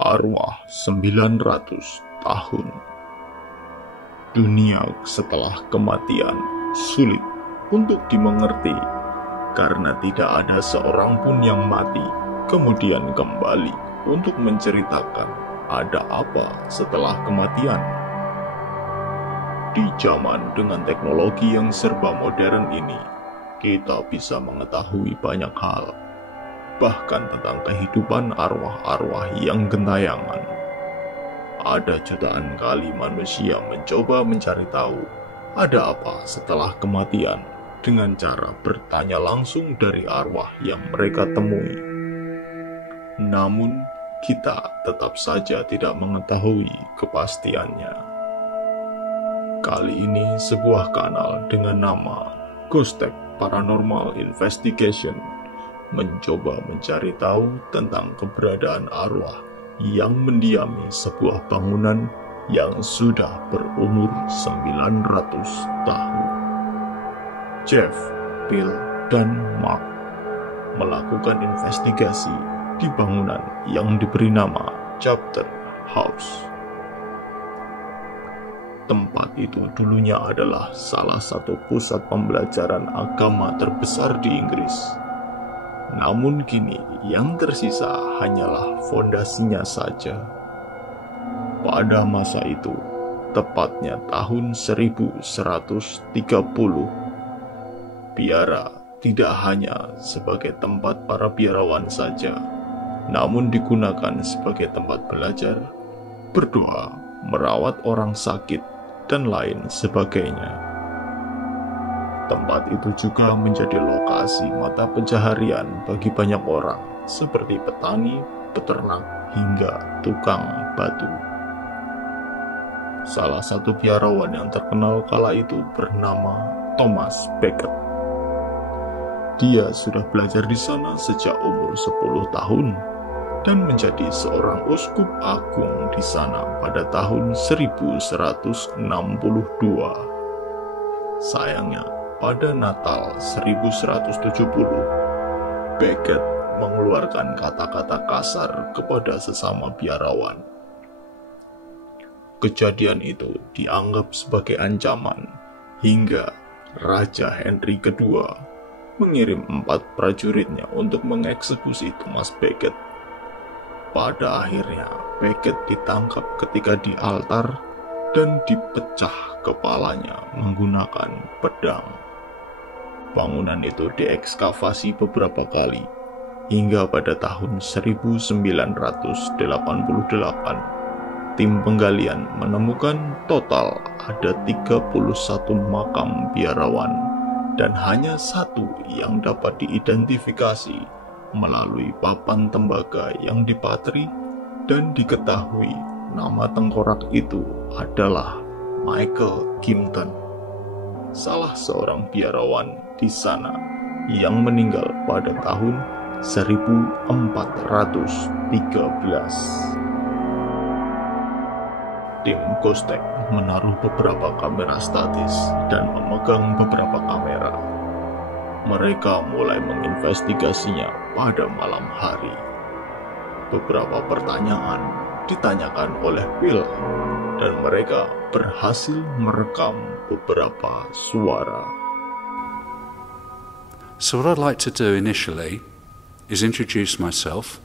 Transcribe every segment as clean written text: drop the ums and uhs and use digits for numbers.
Arwah 900 tahun. Dunia setelah kematian sulit untuk dimengerti, karena tidak ada seorang pun yang mati kemudian kembali untuk menceritakan ada apa setelah kematian. Di zaman dengan teknologi yang serba modern ini, kita bisa mengetahui banyak hal, bahkan tentang kehidupan arwah-arwah yang gentayangan. Ada jutaan kali manusia mencoba mencari tahu ada apa setelah kematian dengan cara bertanya langsung dari arwah yang mereka temui. Namun, kita tetap saja tidak mengetahui kepastiannya. Kali ini sebuah kanal dengan nama Ghostek Paranormal Investigation mencoba mencari tahu tentang keberadaan arwah yang mendiami sebuah bangunan yang sudah berumur 900 tahun. Jeff, Bill, dan Mark melakukan investigasi di bangunan yang diberi nama Chapter House. Tempat itu dulunya adalah salah satu pusat pembelajaran agama terbesar di Inggris. Namun kini yang tersisa hanyalah fondasinya saja. Pada masa itu, tepatnya tahun 1130, biara tidak hanya sebagai tempat para biarawan saja, namun digunakan sebagai tempat belajar, berdoa, merawat orang sakit, dan lain sebagainya. Tempat itu juga menjadi lokasi mata pencaharian bagi banyak orang, seperti petani, peternak, hingga tukang batu. Salah satu biarawan yang terkenal kala itu bernama Thomas Becket. Dia sudah belajar di sana sejak umur 10 tahun dan menjadi seorang uskup agung di sana pada tahun 1162. Sayangnya, pada Natal 1170, Becket mengeluarkan kata-kata kasar kepada sesama biarawan. Kejadian itu dianggap sebagai ancaman hingga Raja Henry II mengirim 4 prajuritnya untuk mengeksekusi Thomas Becket. Pada akhirnya, Becket ditangkap ketika di altar dan dipecah kepalanya menggunakan pedang. Bangunan itu diekskavasi beberapa kali, hingga pada tahun 1988, tim penggalian menemukan total ada 31 makam biarawan, dan hanya 1 yang dapat diidentifikasi melalui papan tembaga yang dipatri, dan diketahui nama tengkorak itu adalah Michael Kimpton, salah seorang biarawan di sana yang meninggal pada tahun 1413. Tim Ghostek menaruh beberapa kamera statis dan memegang beberapa kamera. Mereka mulai menginvestigasinya pada malam hari. Beberapa pertanyaan ditanyakan oleh Will, dan mereka berhasil merekam beberapa suara. So what I'd like to do initially is introduce myself.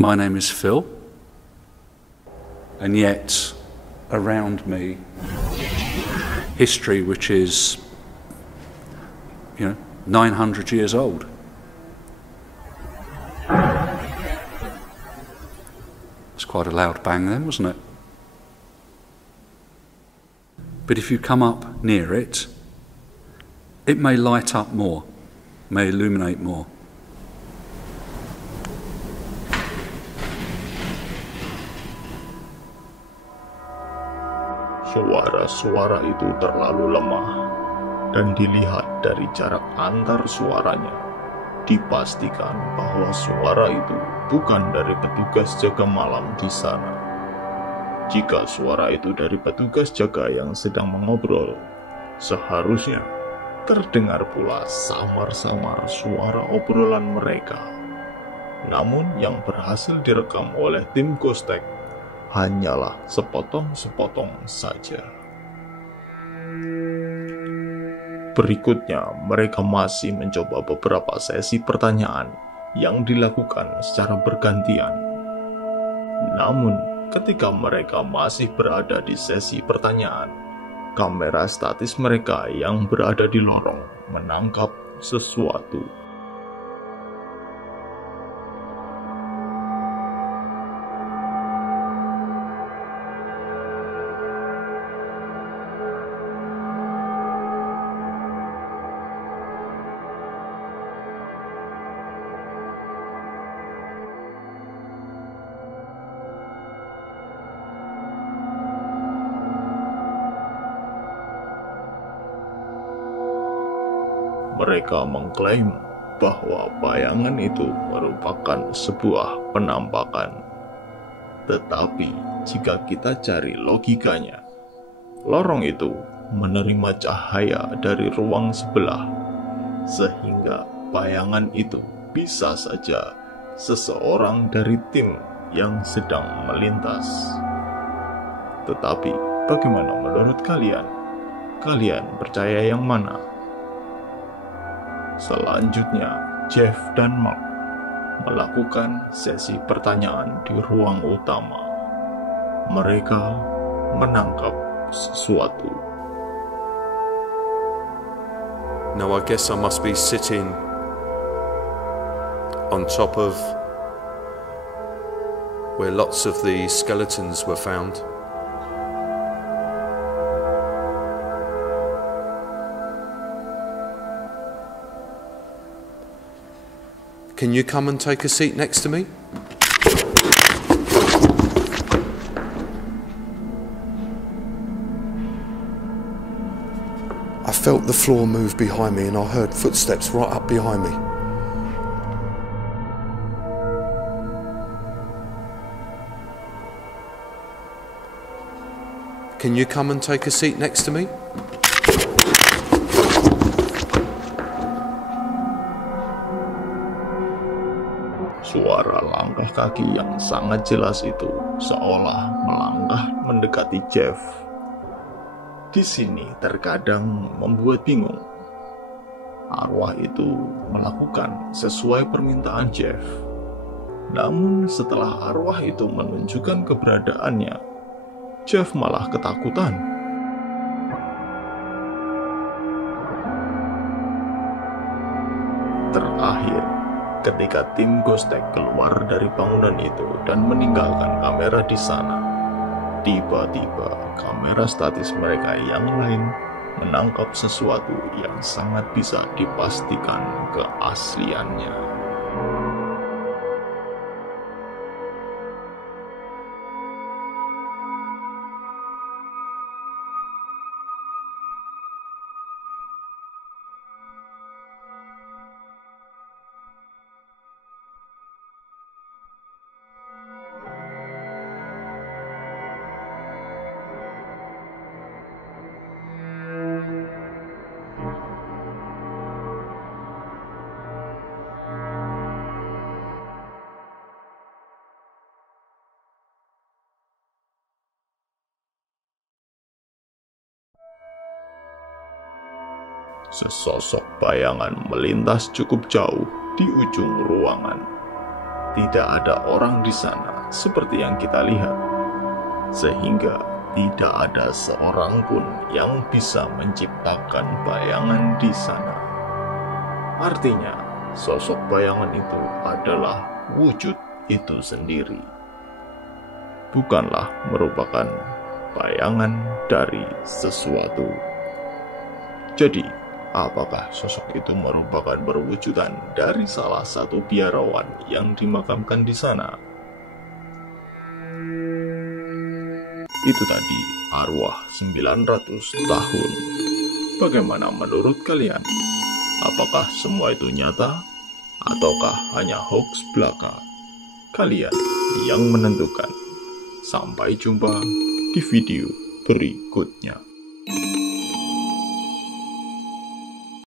My name is Phil, and yet around me history which is 900 years old. It's quite a loud bang then, wasn't it? But if you come up near it, it may light up more, may illuminate more. Suara-suara itu terlalu lemah, dan dilihat dari jarak antar suaranya, dipastikan bahwa suara itu bukan dari petugas jaga malam di sana. Jika suara itu dari petugas jaga yang sedang mengobrol, seharusnya terdengar pula samar-samar suara obrolan mereka. Namun yang berhasil direkam oleh tim Ghostek hanyalah sepotong-sepotong saja. Berikutnya, mereka masih mencoba beberapa sesi pertanyaan yang dilakukan secara bergantian. Namun, ketika mereka masih berada di sesi pertanyaan, kamera statis mereka yang berada di lorong menangkap sesuatu. Mereka mengklaim bahwa bayangan itu merupakan sebuah penampakan. Tetapi jika kita cari logikanya, lorong itu menerima cahaya dari ruang sebelah, sehingga bayangan itu bisa saja seseorang dari tim yang sedang melintas. Tetapi bagaimana menurut kalian? Kalian percaya yang mana? Selanjutnya, Jeff dan Mark melakukan sesi pertanyaan di ruang utama. Mereka menangkap sesuatu. Now I guess I must be sitting on top of where lots of the skeletons were found. Can you come and take a seat next to me? I felt the floor move behind me and I heard footsteps right up behind me. Can you come and take a seat next to me? Suara langkah kaki yang sangat jelas itu seolah melangkah mendekati Jeff. Di sini terkadang membuat bingung. Arwah itu melakukan sesuai permintaan Jeff. Namun setelah arwah itu menunjukkan keberadaannya, Jeff malah ketakutan. Terakhir, ketika tim Ghostek keluar dari bangunan itu dan meninggalkan kamera di sana, tiba-tiba kamera statis mereka yang lain menangkap sesuatu yang sangat bisa dipastikan keasliannya. Sesosok bayangan melintas cukup jauh di ujung ruangan. Tidak ada orang di sana seperti yang kita lihat, sehingga tidak ada seorang pun yang bisa menciptakan bayangan di sana. Artinya, sosok bayangan itu adalah wujud itu sendiri, bukanlah merupakan bayangan dari sesuatu. Jadi, apakah sosok itu merupakan perwujudan dari salah satu biarawan yang dimakamkan di sana? Itu tadi arwah 900 tahun. Bagaimana menurut kalian? Apakah semua itu nyata? Ataukah hanya hoax belaka? Kalian yang menentukan. Sampai jumpa di video berikutnya.